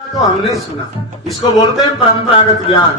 तो हमने सुना, इसको बोलते हैं परंपरागत ज्ञान।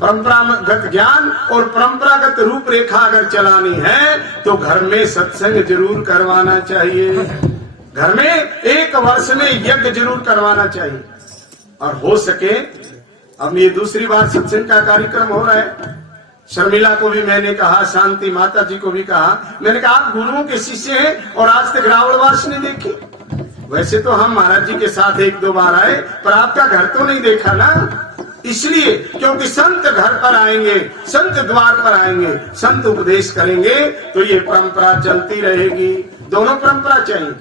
परंपरागत ज्ञान और परंपरागत रूपरेखा अगर चलानी है तो घर में सत्संग जरूर करवाना चाहिए। घर में एक वर्ष में यज्ञ जरूर करवाना चाहिए। और हो सके, अब ये दूसरी बार सत्संग का कार्यक्रम हो रहा है। शर्मिला को भी मैंने कहा, शांति माता जी को भी कहा, मैंने कहा आप गुरुओं के शिष्य हैं और आज तक रावणवास नहीं देखी। वैसे तो हम महाराज जी के साथ एक दो बार आए, पर आपका घर तो नहीं देखा ना। इसलिए क्योंकि संत घर पर आएंगे, संत द्वार पर आएंगे, संत उपदेश करेंगे तो ये परंपरा चलती रहेगी। दोनों परंपरा चाहिए,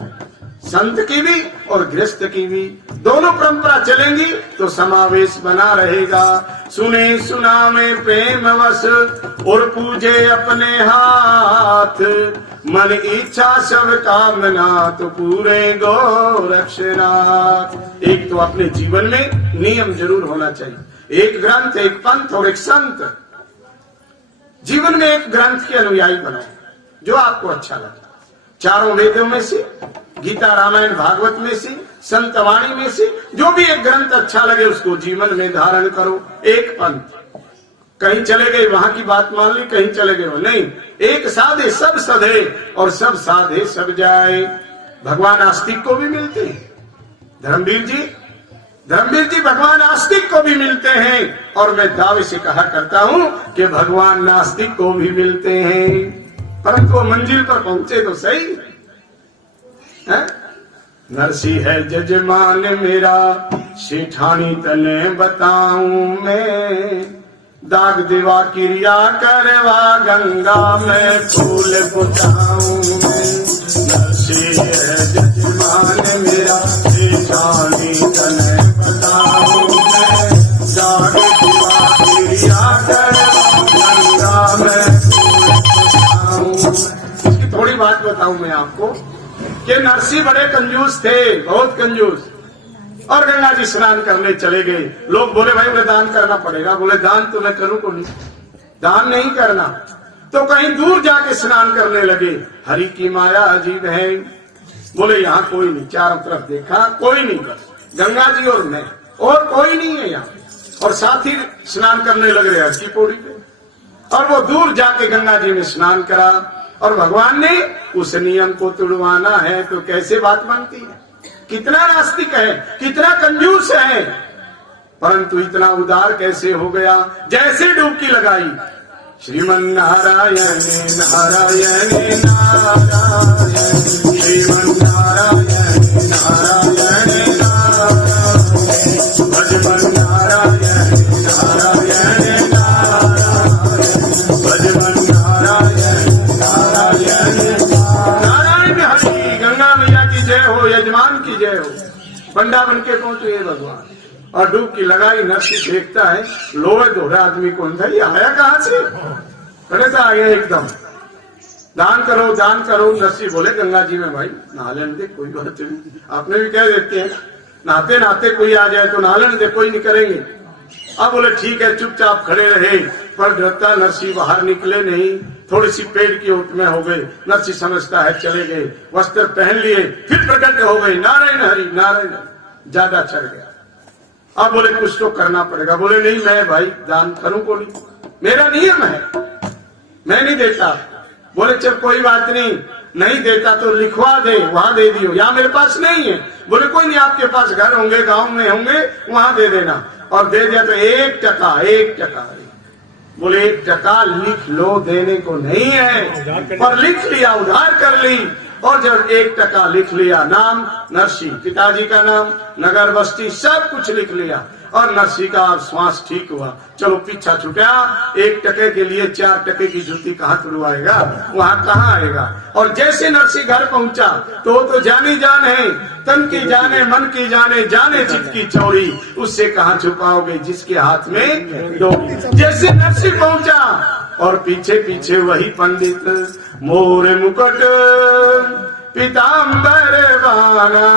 संत की भी और गृहस्थ की भी, दोनों परंपरा चलेंगी तो समावेश बना रहेगा। सुने सुना में प्रेम वश और पूजे अपने हाथ, मन इच्छा सब कामना तो पूरे गोरक्षनाथ। एक तो अपने जीवन में नियम जरूर होना चाहिए, एक ग्रंथ, एक पंथ और एक संत। जीवन में एक ग्रंथ के अनुयायी बनाए जो आपको अच्छा लगे। चारों वेदों में से, गीता रामायण भागवत में से, संत वाणी में से जो भी एक ग्रंथ अच्छा लगे उसको जीवन में धारण करो। एक पंथ, कहीं चले गए वहां की बात मान ली, कहीं चले गए नहीं, एक साधे सब सधे और सब साधे सब जाए। भगवान आस्तिक को भी मिलते हैं, धर्मवीर जी भगवान आस्तिक को भी मिलते हैं। और मैं दावे से कहा करता हूं कि भगवान नास्तिक को भी मिलते हैं, परंतु वो मंजिल पर पहुंचे तो सही है। नरसी है जजमान मेरा, सेठानी तने बताऊं मैं, दाग देवा क्रिया करवा गंगा में फूल पुताऊं मैं। नरसी है जजमान मेरा, सेठानी तने बताऊं मैं, दाग देवा क्रिया करवा गंगा में फूल पुताऊं। इसकी थोड़ी बात बताऊं मैं आपको कि नरसी बड़े कंजूस थे, बहुत कंजूस। और गंगा जी स्नान करने चले गए। लोग बोले भाई उन्हें दान करना पड़ेगा। बोले दान तो मैं करूं को नहीं, दान नहीं करना। तो कहीं दूर जाके स्नान करने लगे। हरि की माया अजीब है। बोले यहाँ कोई नहीं, चारों तरफ देखा कोई नहीं, बस गंगा जी और मैं, और कोई नहीं है यहाँ। और साथ ही स्नान करने लग रहे हर की पौड़ी पे। और वो दूर जाके गंगा जी में स्नान करा। और भगवान ने उस नियम को तोड़वाना है तो कैसे बात बनती है। कितना नास्तिक है, कितना कंजूस है, परंतु इतना उदार कैसे हो गया। जैसे डुबकी लगाई, श्रीमन नारायण नारायण नारायण, श्रीमन नारायण नारायण नारायण, भजमन नारायण नारायण नारायण, भजमन नारायण नारायण नारायण। हरि गंगा मैया की जय हो, यजमान की जय हो। पंडा बन के पहुंचे भगवान और डुबकी लगाई। नरसी देखता है, लोहे दोहरा आदमी कौन था, ये आया कहां से। खड़े से आ गया एकदम, दान करो दान करो। नरसी बोले गंगा जी में भाई नहा लेने दे, कोई बात नहीं। आपने भी कह देते हैं नहाते नहाते कोई आ जाए तो नहा लेने दे, कोई नहीं करेंगे। अब बोले ठीक है, चुपचाप खड़े रहे। पर डरता नरसी बाहर निकले नहीं। थोड़ी सी पेड़ की ओट में हो गए। नरसी समझता है चले गए, वस्त्र पहन लिए, फिर प्रकट हो गए, नारायण हरि नारायण। ज्यादा चढ़ गया। अब बोले कुछ तो करना पड़ेगा। बोले नहीं मैं भाई दान करूं को नहीं, मेरा नियम है, मैं नहीं देता। बोले चल कोई बात नहीं, नहीं देता तो लिखवा दे, वहां दे दियो, यहाँ मेरे पास नहीं है। बोले कोई नहीं, आपके पास घर होंगे, गांव में होंगे, वहां दे देना। और दे दिया तो 1 टका 1 टका। बोले 1 टका लिख लो, देने को नहीं है, पर लिख लिया, उधार कर ली। और जब 1 टका लिख लिया, नाम नरसी, पिताजी का नाम, नगर बस्ती सब कुछ लिख लिया। और नरसी का श्वास ठीक हुआ। चलो पीछा छुटा। 1 टके के लिए 4 टके की जूती कहाँ तुड़वाएगा, वहाँ कहाँ आएगा। और जैसे नरसी घर पहुंचा तो जानी जान है, तन की जाने मन की जाने, जाने चित की चौड़ी, उससे कहाँ छुपाओगे जिसके हाथ में डोरी। जैसे नरसी पहुंचा और पीछे पीछे वही पंडित, मोर मुकुट पीताम्बर बाना,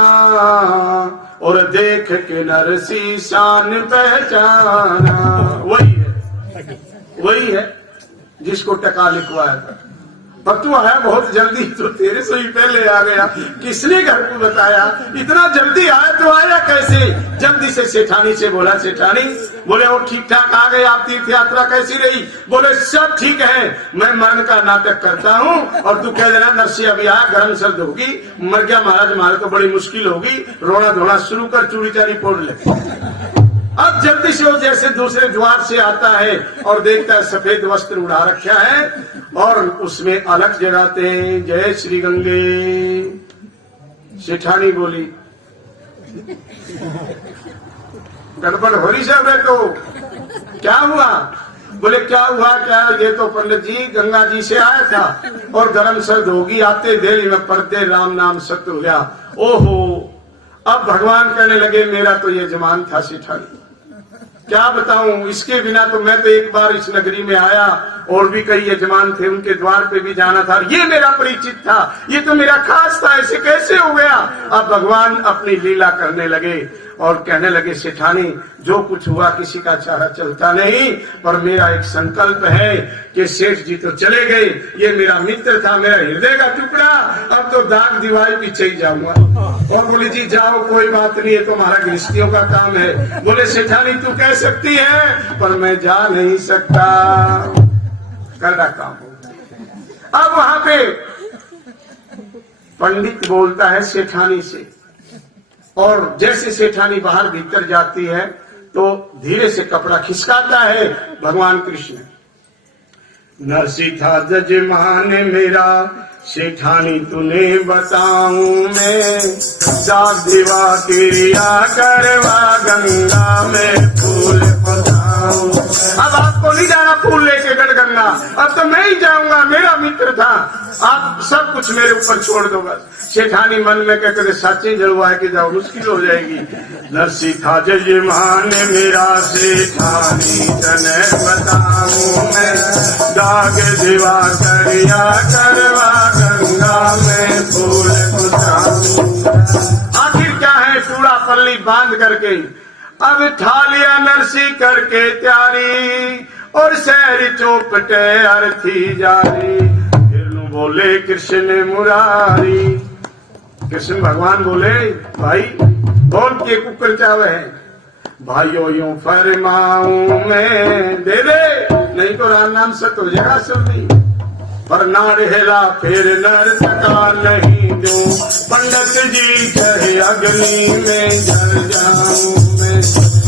और देख के नरसी शान पहचाना। वही है जिसको टका लिखवाया था। पर तू आया बहुत जल्दी, तो तेरे से ही पहले आ गया, किसने घर को बताया? इतना जल्दी आया तो आया कैसे? जल्दी से सेठानी से बोला, सेठानी बोले वो ठीक ठाक आ गए, आप तीर्थ यात्रा कैसी रही? बोले सब ठीक है, मैं मरण का नाटक करता हूँ और तू कह देना नरसिंह अभी आया, गर्म सर्द होगी, मर गया महाराज, हमारे तो बड़ी मुश्किल होगी, रोना धोना शुरू कर, चूड़ी चारी फोड़ ले। अब जल्दी से वो जैसे दूसरे द्वार से आता है और देखता है सफेद वस्त्र उड़ा रखा है और उसमें अलग जगाते हैं, जय श्री गंगे। सेठानी बोली गड़बड़ हो रही सब है, तो क्या हुआ? बोले क्या हुआ क्या? ये तो पंडित जी गंगा जी से आया था और धर्म सर्द होगी, आते देरी में पढ़ते राम नाम सत्य हो गया। ओहो, अब भगवान कहने लगे मेरा तो ये जमान था सेठानी, क्या बताऊं, इसके बिना तो मैं तो एक बार इस नगरी में आया और भी कई यजमान थे, उनके द्वार पे भी जाना था, ये मेरा परिचित था, ये तो मेरा खास था, ऐसे कैसे हो गया? अब भगवान अपनी लीला करने लगे और कहने लगे सेठानी जो कुछ हुआ किसी का चारा चलता नहीं, पर मेरा एक संकल्प है कि सेठ जी तो चले गए, ये मेरा मित्र था, मेरा हृदय का टुकड़ा, अब तो दाग दीवार पीछे ही जाऊंगा। और बोले जी जाओ कोई बात नहीं, है तुम्हारा गृहस्थियों का काम है। बोले सेठानी तू कह सकती है पर मैं जा नहीं सकता, करना काम हो। अब वहां पे पंडित बोलता है सेठानी से, और जैसे सेठानी बाहर भीतर जाती है तो धीरे से कपड़ा खिसकाता है भगवान कृष्ण। नरसिंह था जजमान मेरा, सेठानी तूने बताऊं मैं, दाग दीवा क्रिया करवा गंगा में फूल पधाऊं। अब आपको नहीं जाना फूल लेके गढ़गंगा, अब तो मैं ही जाऊंगा, मेरा मित्र था, आप सब कुछ मेरे ऊपर छोड़ दो बस। सेठानी मन में कहते साचे जलवा के जाओ, मुश्किल हो जाएगी। नरसिंह था जजमान मेरा, सेठानी तने बताऊं मैं, दाग दीवा करिया करवा गंगा में फूल पधाऊं। आखिर क्या है, चूड़ा पल्ली बांध करके अब थालिया नरसिंह करके त्यारी और शहर चौपटे अर्थी जारी। फिर बोले कृष्ण मुरारी, कृष्ण भगवान बोले भाई बोल के कुकर चावे है, भाइयों यूं फरमाऊं मैं, दे दे नहीं तो राम नाम सत हो जाएगा सब नहीं। पर नाड़ हिला फिर नर तका नहीं दूं, पंडित जी कहे अग्नि में जल जाऊं मैं,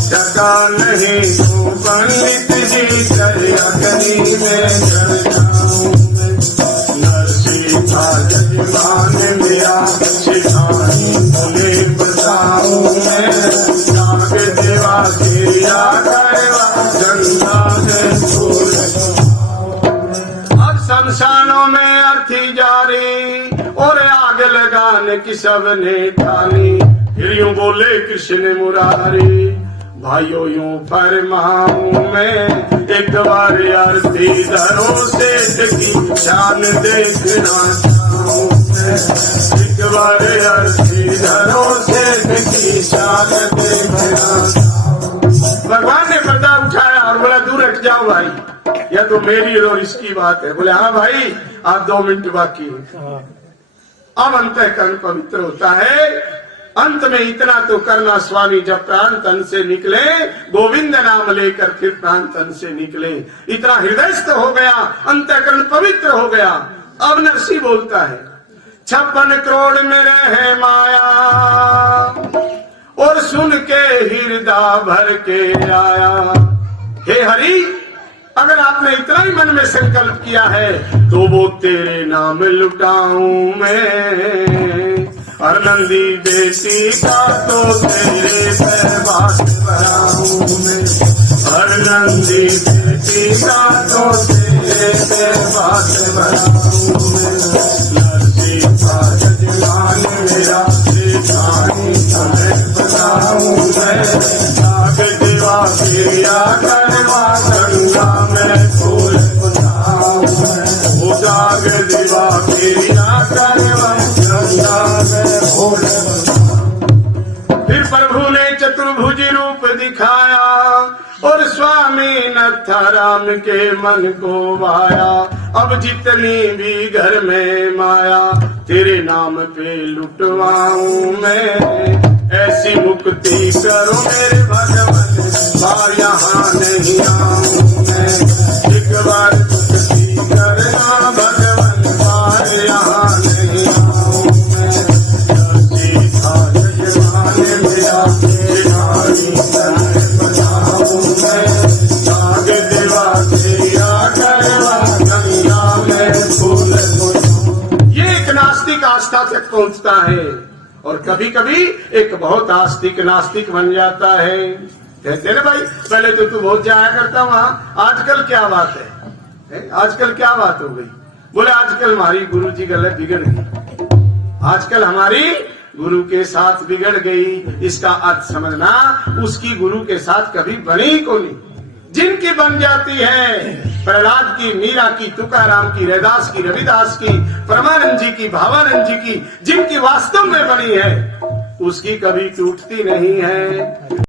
टका नहीं दूं, पंडित जी कहे अग्नि में जल जाऊं मैं। नरसिंह था जजमान मेरा, सेठानी तूने बताऊं मैं, दाग दीवा क्रिया करवा गंगा में फूल। अब शमशानों में अर्थी जारी और आग लगाने की सबने ठानी। फिर यूं बोले कृष्ण मुरारी, भाइयों यूं फरमाऊं मैं, एक बार अर्थी धरो सेठ की शान देखना चाहूं मैं, एक बार अर्थी धरो सेठ की शान देखना चाहूं। भगवान ने पर्दा उठाया और बोला दूर हट जाओ भाई, यह तो मेरी और इसकी बात है। बोले हाँ भाई आप 2 मिनट बाकी है। अब अंतःकरण पवित्र होता है। अंत में इतना तो करना स्वामी, जब प्राण तन से निकले गोविंद नाम लेकर फिर प्राण तन से निकले। इतना हृदयस्थ हो गया, अंतःकरण पवित्र हो गया। अब नरसिंह बोलता है 56 करोड़ में रहे माया, और सुन के हृदय भर के आया। हे हरि, अगर आपने इतना ही मन में संकल्प किया है तो वो तेरे नाम लुटाऊं मैं, और नंदी बेटी का तो तेरे दरबार बढ़ाऊं मैं, और नंदी बेटी का तो तेरे दरबार बढ़ाऊं मैं। नरसिंह का जजमान मेरा, सेठानी तूने बताऊं मैं, दाग दीवा क्रिया करवा गंगा में फूल पधाऊं मैं, वो दाग दीवा क्रिया करवा गंगा में फूल। फिर प्रभु ने चतुर्भुज रूप दिखाया और स्वामी नत्थाराम के मन को भाया। अब जितनी भी घर में माया तेरे नाम पे लुटवाऊं मैं, ऐसी मुक्ति करो मेरे भगवान, बार यहाँ नहीं आऊं मैं। एक बार मुक्ति करना भगवान, बार यहाँ नहीं आऊं मैं। सीधा यजमान मेरा नारी बनाऊं मैं, नाग देवा तेरा करवा गंगा में फूल को। ये एक नास्तिक आस्था तक पहुंचता है और कभी कभी एक बहुत आस्तिक नास्तिक बन जाता है। कहते ना भाई पहले तो तू बहुत जाया करता वहां, आजकल क्या बात है? आजकल क्या बात हो गई? बोले आजकल हमारी गुरु जी गलत बिगड़ गई, आजकल हमारी गुरु के साथ बिगड़ गई। इसका अर्थ समझना, उसकी गुरु के साथ कभी बनी को नहीं। जिनकी बन जाती है, प्रहलाद की, मीरा की, तुकाराम की, रैदास की, रविदास की, परमानंद जी की, भावानंद जी की, जिनकी वास्तव में बनी है, उसकी कभी टूटती नहीं है।